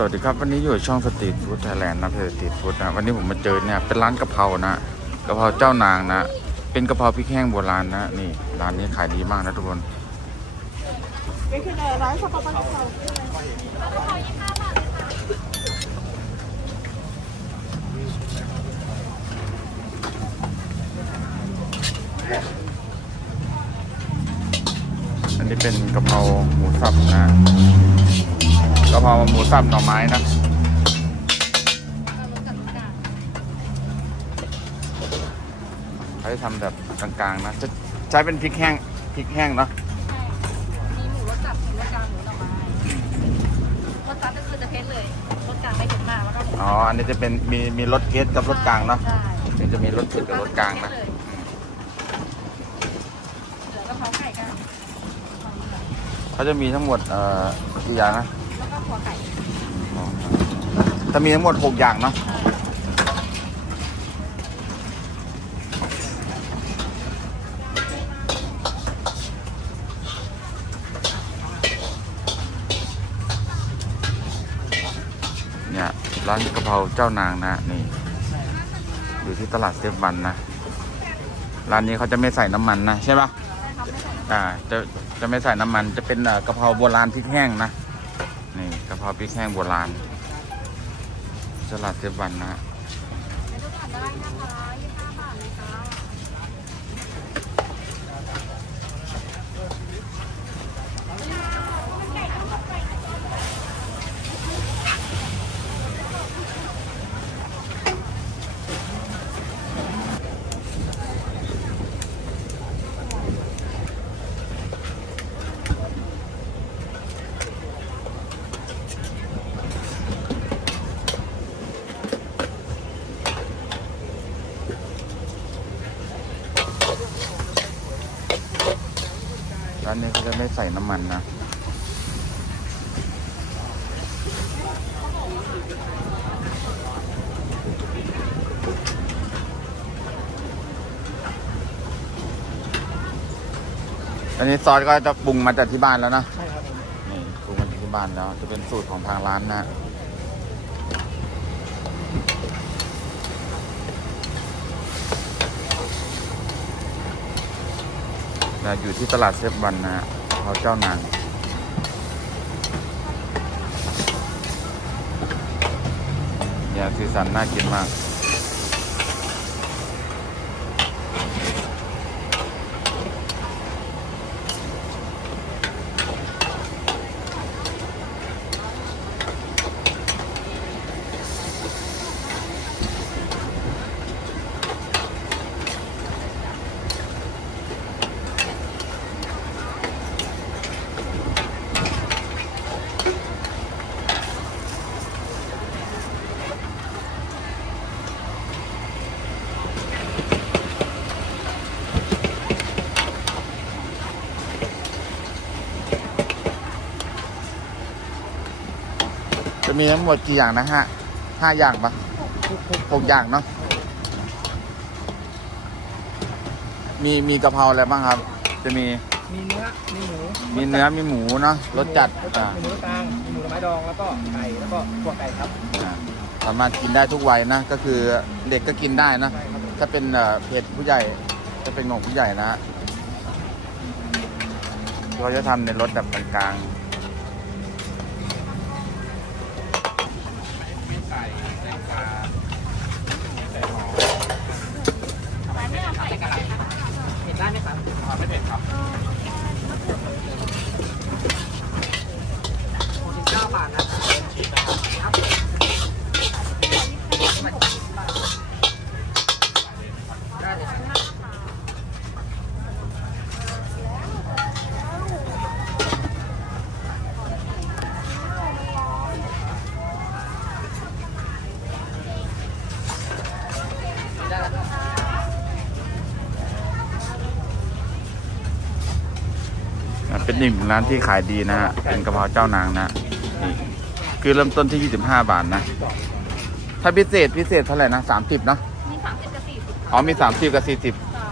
สวัสดีครับวันนี้อยู่ช่องสตรีทฟู้ดไทยแลนด์นะเพจสตรีทฟู้ดนะวันนี้ผมมาเจอเนี่ยเป็นร้านกะเพรานะกะเพราเจ้านางนะเป็นกะเพราพริกแห้งโบราณนะนี่ร้านนี้ขายดีมากนะทุกคนอันนี้เป็นกะเพราหมูสับนะ กะเพราหมูสับหน่อไม้นะเขาจะทำแบบกลางๆนะ จะใช้เป็นพริกแห้งพริกแห้งเนาะมีหมูรสจัดหมูรสกลางหมูหน่อไม้รสจัดก็คือจะเผ็ดเลยรสกลางไม่เผ็ดมากแล้วก็หมูอ๋ออันนี้จะเป็นมีมีรสเกสกับรสกลางเนาะใช่เดี๋ยวจะมีรสเผ็ดกับรสกลางนะเหลือกะเพราไก่กันเขาจะมีทั้งหมดเอ่อกี่อย่างนะแล้วก็ขัว ไก่จะมีทั้งหมดหกอย่างเนาะเนี่ยร้านกะเพราเจ้านางนะนี่ อยู่ที่ตลาดเซฟวันนะ ร้านนี้เขาจะไม่ใส่น้ำมันนะ ใช่ปะทำไม่ใส่น้ำอ่าจะจะไม่ใส่น้ำมันจะเป็นเอ่อกะเพราโบราณพริกแห้งนะนี่กะ เพราพริกแห้งโบราณสลัดเซฟวันนะฮะ เดี๋ยวดูก่อนได้นะคะยี่สิบห้าบาทเลยค่ะ ร้านนี้เขาจะไม่ ใส่น้ำมันนะอันนี้ซอสก็จะปรุงมาจากที่บ้านแล้วนะ ใช่ครับผมนี่ปรุงมาจากที่บ้านแล้ว จะเป็นสูตรของทางร้านนะนะอยู่ที่ตลาดเซฟวันนะฮะ เขาเจ้านางเนี่ยสีสันน่ากินมาก มีทั้งหมดกี่อย่างนะฮะห้าอย่างปะหกอย่างเนาะมีมีกะเพราอะไรบ้างครับ จะมีมีเนื้อ มีหมู มีเนื้อ มีหมูเนาะ รสจัดอ่าอ่ามีหมูกลาง มีหมูไม้ดอง แล้วก็ไก่ แล้วก็ขัวไก่ครับอ่าสามารถกินได้ทุกวัยนะ ก็คือเด็กก็กินได้นะใช่ครับผมถ้าเป็นเอ่อเผ็ดผู้ใหญ่ จะเป็นของผู้ใหญ่นะฮะเขาจะทำในรสแบบกลางๆ เห็นได้ไหมครับ ไม่เผ็ดครับ หกสิ บเก้าทนะครับได้เลยครับเป็นหนึ่งร้านที่ขายดีนะฮะ เป็นกะเพราเจ้านางนะ คือเริ่มต้นที่ 25 บาทนะ ถ้าพิเศษพิเศษเท่าไหร่นะ 30เนาะมีสามสิบกับสี่สิบอ๋อมี 30 กับ 40 จ้า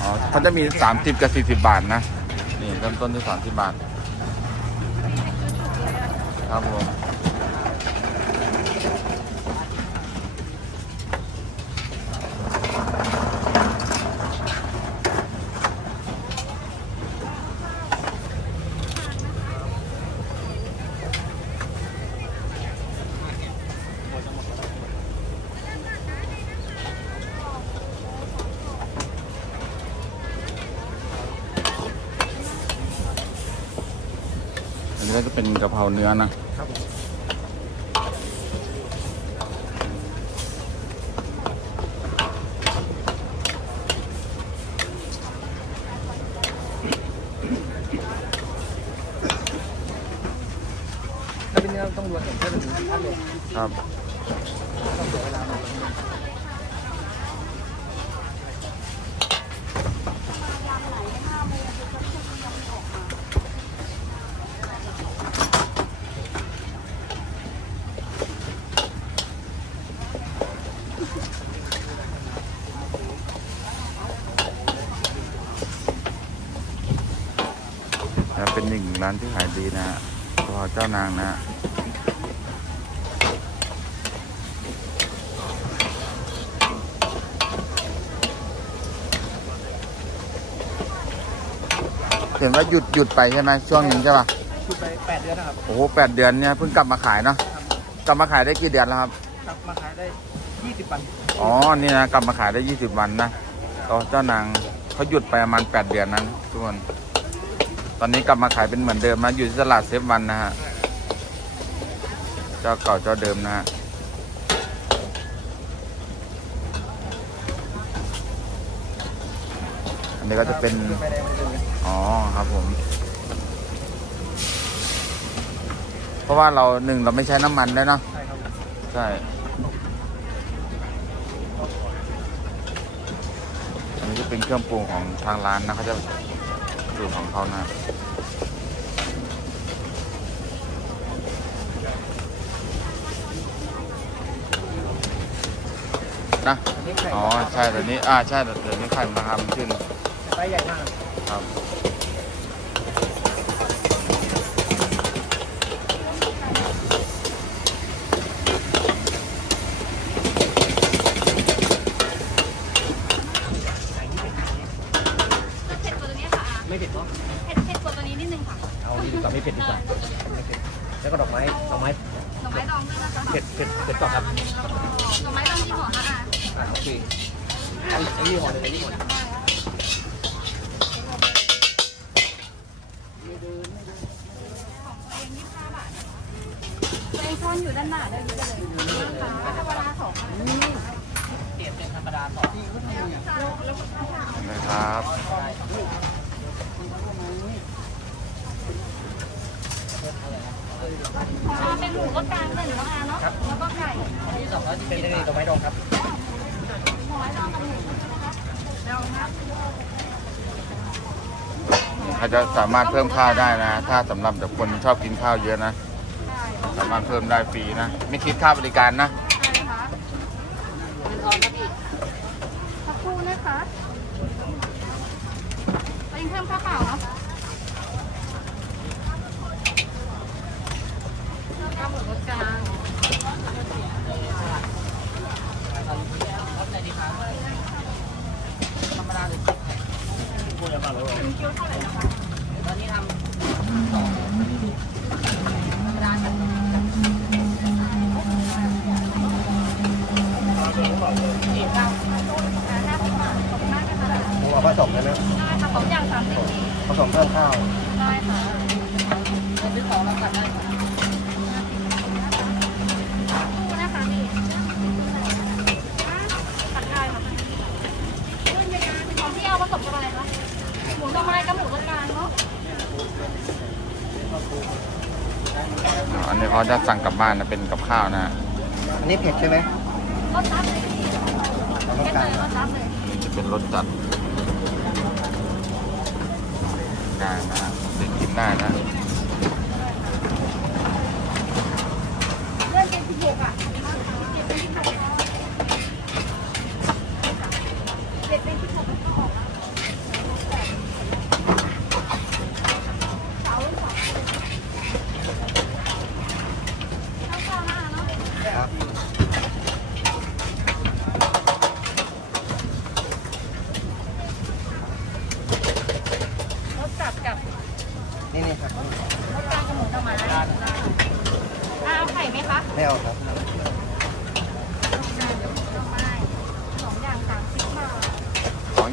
อ๋อเขาจะมี 30 กับ 40 บาทนะ นี่เริ่มต้นที่ 30 บาท ครับผม กะเพราเนื้อนะ ครับผม ถ้าเป็นเนื้อต้องรวนอย่างเช่นมันถึงท่านเลย ครับ ต้องเสียเวลาหน่อย แล้ว เป็นหนึ่งร้านที่ขายดีนะฮะกะเพราเจ้านางนะฮะเห็นว่าหยุดหยุดไปใช่ไหมช่วงหนึงใช่ป่ะชุดไปแปดเดือนนะครับ โอ้โหแปดเดือนเนี่ยเพิ่งกลับมาขายเนาะกลับมาขายได้กี่เดือนแล้วครับ กลับมาขายได้ยี่สิบวันอ๋อนี่นะกลับมาขายได้ยี่สิบวันนะก็เจ้านางเขาหยุดไปประมาณแปดเดือนนั้นทุกคน ตอนนี้กลับมาขายเป็นเหมือนเดิมนะอยู่ที่ตลาดเซฟวันนะฮะเจ้าเก่าเจ้าเดิมนะฮะอันนี้ก็จะเป็น อ๋อครับผม เพราะว่าเราหนึ่งเราไม่ใช้น้ำมันด้วยเนาะใช่ครับใช่อันนี้จะเป็นเครื่องปรุงของทางร้านนะเขาจะ สูตรของเขานะนะนี่ไข่อ๋อ ใช่เดี๋ยวนี้ อ่า ใช่เดี๋ยวนี้ไข่ราคามันขึ้นไซส์ใหญ่มากครับ เผ็ดกว่าตัวนี้ค่ะอะ ไม่เผ็ดเนาะ เผ็ดเผ็ดกว่าตัวนี้นิดนึงค่ะ เอาดีดีกว่าไม่เผ็ดดีกว่าไม่เผ็ดแล้วก็ดอกไม้ดอกไม้ หน่อไม้ดองด้วยนะคะ เผ็ดเผ็ดเผ็ดต่อครับ หน่อไม้ดองที่ห่อค่ะอะ อ่าโอเคอันอันนี้ห่อเลยอันนี้ห่อเลย ตัวเองซ่อนอยู่ด้านหน้าได้เลยนะคะธรรมดาสองค่ะ เตี๋ยเป็นธรรมดาสอง นะ ครับอ่าเป็นหมูก็กลางหนึ่งแล้วอะเนาะ แล้วก็ไก่ที่สองก็จะเป็นดอกไม้ดองครับหน่อไม้ดองกับหมูดองนะเขาจะสามารถเพิ่มข้าวได้นะ ถ้าสำหรับแบบคนชอบกินข้าวเยอะนะ สามารถเพิ่มได้ฟรีนะ ไม่คิดค่าบริการนะใช่ค่ะเป็นออนก็ดีสักครู่นะคะตัวเองเพิ่มข้าวเปล่าเนาะข้าวหมูรสกลาง ธรรมดาเลยพูดแล้วมาเลย เป็นคิ้วเท่าไหร่นะคะ ตอนนี้ท ธรรมดาค่ะห้าสิบบาทขอบคุณมากนะคะำหมูผสมเลยนะ ได้ค่ะสองอย่างสามสิบ ผสมเพิ่มข้าว ได้ค่ะเราซื้อของเรากลับได้ค่ะคู่นะคะนี่ผัดไทยค่ะของที่เอาผสมกับอะไรคะหมูดอกไม้กับหมูรสกลางเนาะ อันนี้เขาจะสั่งกลับบ้านนะเป็นกับข้าวนะอันนี้เผ็ดใช่ไหมรสจัดเลยพี่เผ็ดเลยรสจัดเลยอันนี้จะเป็นรสจัดกลางนะเด็กกินได้นะ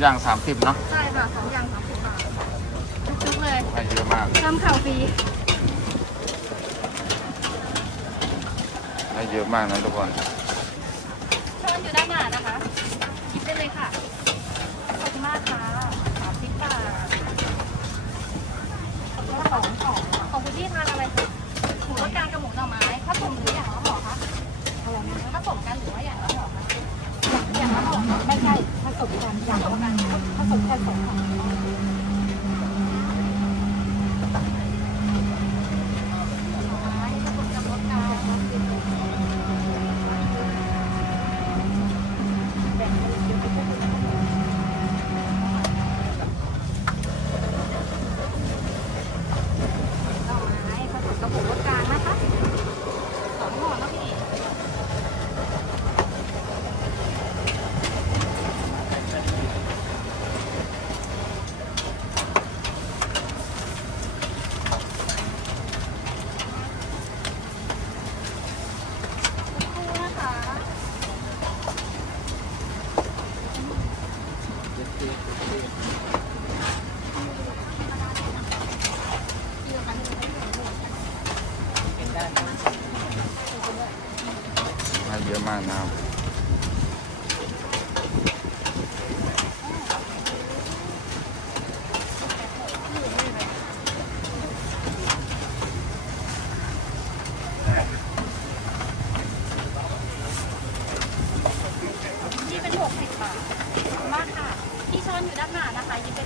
อย่างสามสิบเนาะใช่ค่ะสองอย่างสามสิบบาทจุกๆเลยให้เยอะมากทำข่าวฟรีให้เยอะมากนะทุกคน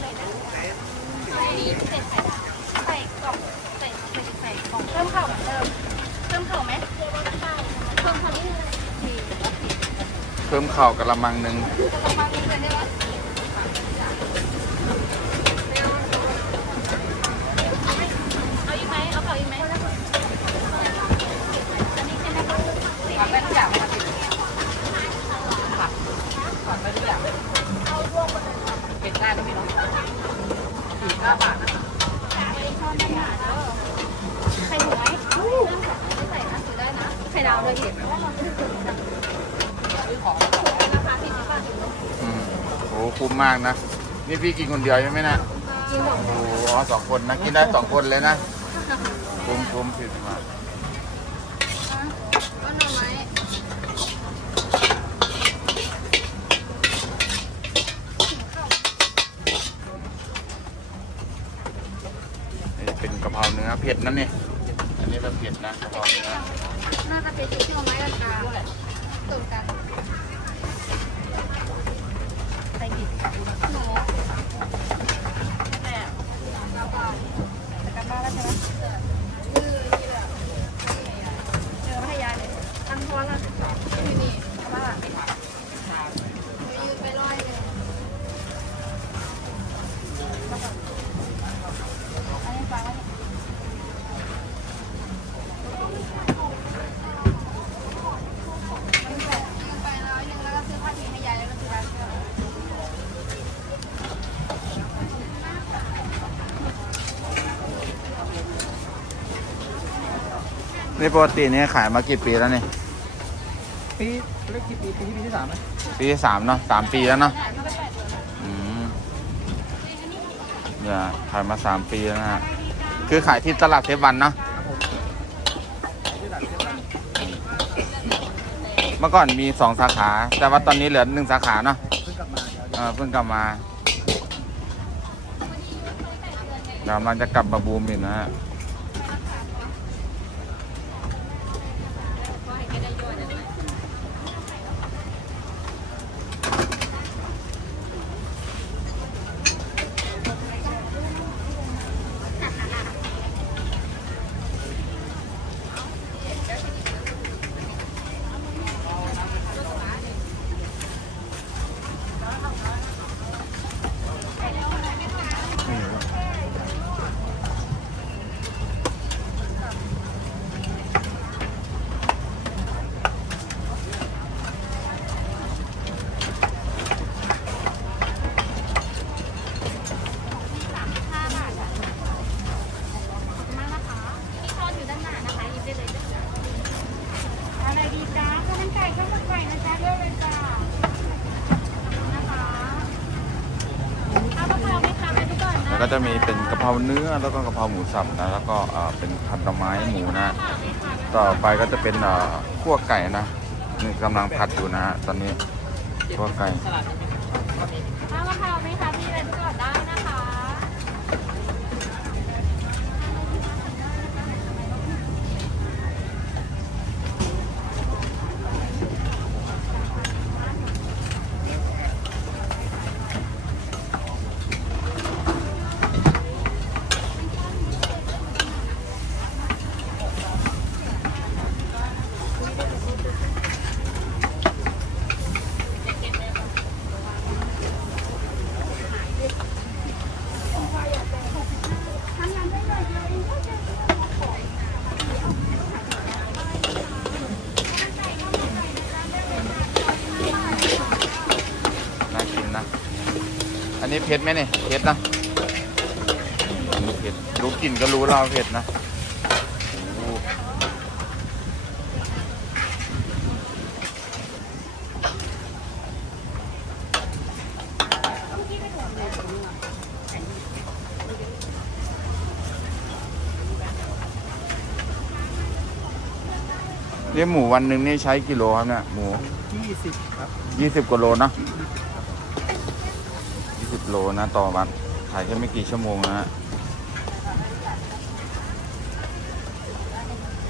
เลยนะอันนี้เศษไข่ดาวใส่กล่องใส่ใส่ใส่กล่องเพิ่มเข่าเหมือนเดิมเพิ่มข้าไหมเพิ่มข้านี่เลยดีโอเคเพิ่มข่าวกระมังหนึ่งจะประมาณนี้เลยได้ไหมเอาอีกไหมเอาข้าวอีกไหมอันนี้ใช่ไหมคะ ผักได้ทุกอย่างเลยค่ะผักได้ทุกอย่างเผ็ดได้นะพี่น้องสี่เก้าบาทนะคะ ไข่หมูไหมไม่ใส่นะถือได้นะ ไข่ดาวด้วยเห็นว่าเราซื้อของราคาผิดหรือเปล่าอืมโอ้คุ้มมากนะ นี่พี่กินคนเดียวใช่ไหมนะโอ้โหอ๋อสองคนนะ กินได้สองคนเลยนะ คุ้มคุ้มสี่สิบบาท ก็หน่อไม้ นี่เป็นกะเพรา เนื้อเผ็ดนั่นนี่ อันนี้แบบเผ็ดนะกะเพราเนื้อ น่าจะเป็นชุดที่เอาไม้กันกลางตรงกันใส่กี่หนูแม่เราก็จะกลับบ้านแล้วใช่ไหมเออเจอพยานเลยตั้งพอละที่นี่เอามายืนไปร้อยเลยอันนี้ฟังแล้วนี่ ไปร้อยหนึ่งแล้วก็ซื้อผ้าทีให้ยายแล้วก็ซื้อร้านเสื้อ นี่ปกตินี่ขายมากี่ปีแล้วนี่ปีเล็กกี่ปีปีที่ปีที่สามไหมปีที่สามเนาะสามปีแล้วเนาะอืมเนี่ยขายมาสามปีแล้วนะฮะคือขายที่ตลาดเทปวันเนาะเมื่อก่อนมีสองสาขา แต่ว่าตอนนี้เหลือหนึ่งสาขาเนาะเพิ่งกลับมาเดี๋ยวเออเพิ่งกลับมาเดี๋ยวกำลังจะกลับมาบูมอีกนะฮะ แล้วก็จะมีเป็นกะเพราเนื้อแล้วก็กะเพราหมูสับนะแล้วก็เป็นผัดหน่อไม้หมูนะ ต่อไปก็จะเป็นขั่วไก่นะนี่กำลังผัดอยู่นะฮะตอนนี้ขั่วไก่ข้าวกะพราไหมคะพี่อะไรก่อนได้ เผ็ดไหมเนี่ยเผ็ดนะอันนี้เผ็ดรู้กลิ่นก็รู้เราเผ็ดนะโอ้โหนี่หมูวันหนึ่งนี่ใช้กิโลครับเนี่ยหมูยี่สิบครับยี่สิบกว่าโลนะยี่สิบ โลนะต่อวันขายแค่ไม่กี่ชั่วโมงนะฮะ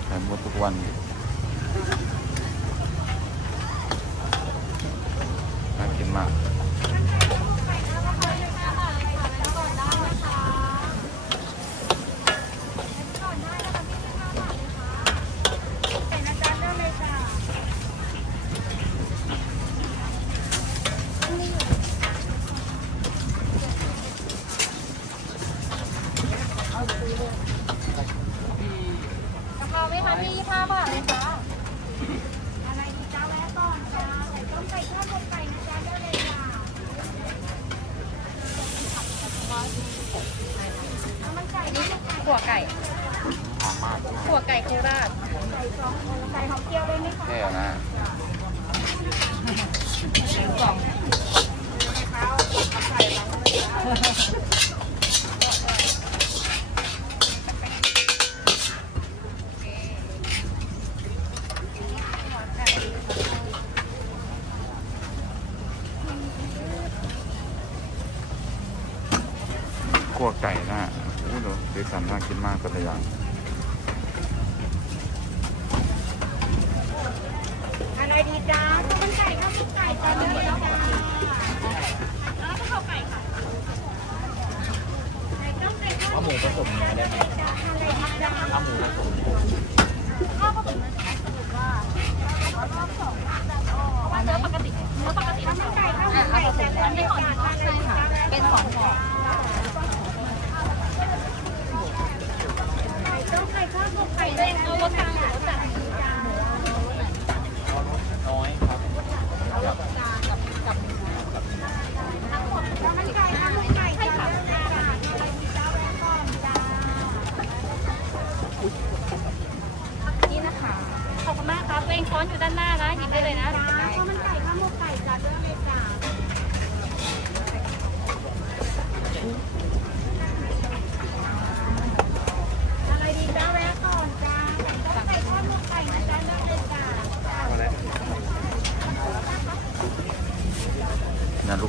ขายหมดทุกวัน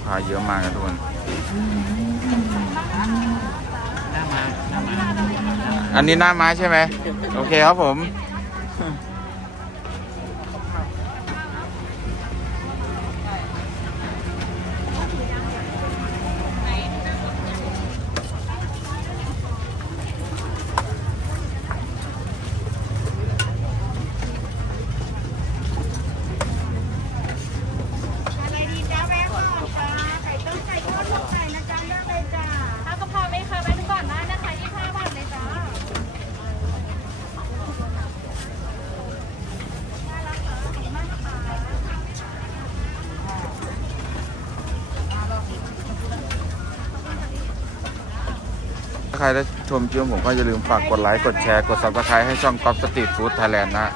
ค้าเยอะมากนะทุกคนหน้ามาหน้ามาอันนี้หน้าไม้ใช่ไหม โอเคครับผม อะไรดีจ้าแวะก่อนจ้าไก่ต้มไก่ทอดหมกไก่นะจ้าเลือกเลยจ้า ถ้ากะเพราไหมคะแวะก่อนได้นะคะ25บาทเลยจ้า ถ้า ใครได้ชมคลิปขอผมก็อย่าลืมฝากกดไลค์กดแชร์กดซับสไครต์ให้ช่องก๊อฟสตรีทฟู้ดไทยแลนด์นะ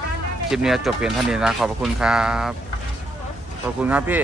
คลิปนี้จบเพียงเท่านี้นะ ขอบพระคุณครับ ขอบคุณครับพี่